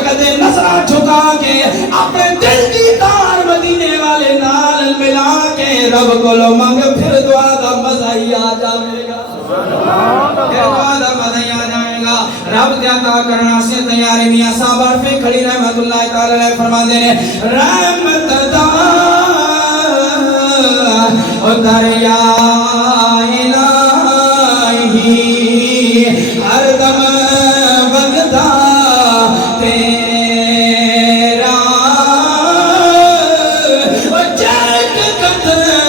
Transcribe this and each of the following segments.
کدے نظرہ جھکا کے اپنے دل کی تار مدینے والے نال ملا کے رب کو لو منگ پھر دعا دا مزہ ہی آ جائے گا دعا دا مزہ ہی آ جائے گا رب دے عطا کرنا سے تیار میاں صاحب عرفے کھڑی رحمت اللہ تعالی علیہ فرما دے رحمت دا او دریا الہی ہر دم وگدا تیرا او جگ قطرہ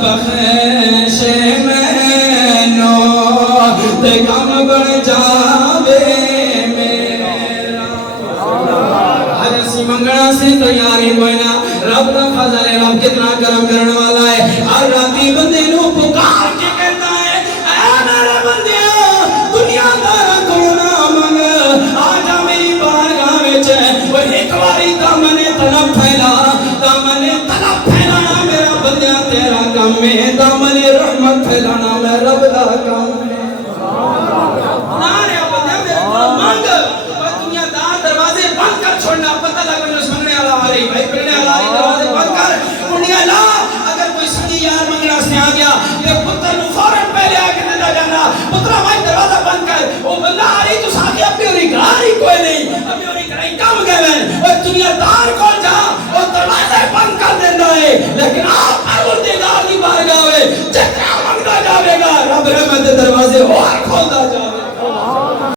بخش مینو تے کم بڑھ جاوے میرا حرسی منگنا سے تیاری کوئی نہ رب دا فضل ہے رب کتنا کرم کرنے والا ہے ہر راتی بندے نو پکار کے کہتا ہے اے میرے بندیاں دنیا دارا کونا منگ آجا میری بارگاہ وچ وہ ایک باری دامن طلب پھیلانا میرا بندیاں تیرا کام ہے دامن رحمت پھیلانا میں رب دا کام ہے نارے بندیاں میرے کو مانگ دنیا دار دروازے بند کر چھوڑنا پتہ لگا جو سننے والا آ رہی بھائی پڑھنے والا دروازے بند کر کنڈیاں لا اگر کوئی سنی یار منگنا سے آ گیا یہ پتر نو فوراً پہلے آ کے دیتا جانا پترہ بھائی دروازہ بند کر وہ بندہ آ رہی تو ساتھ اپنی ہوری گھر ہی کوئی نہیں اپنی ہوری گھر ہی کام گئے ہیں اور دنیا دار کون جا اور دروازے بند کر دینا ہے لیکن آپ پروردگار کی بارگاہ ہے جتنا منگنا جاوے گا رب رحمت دروازے اور کھولتا جا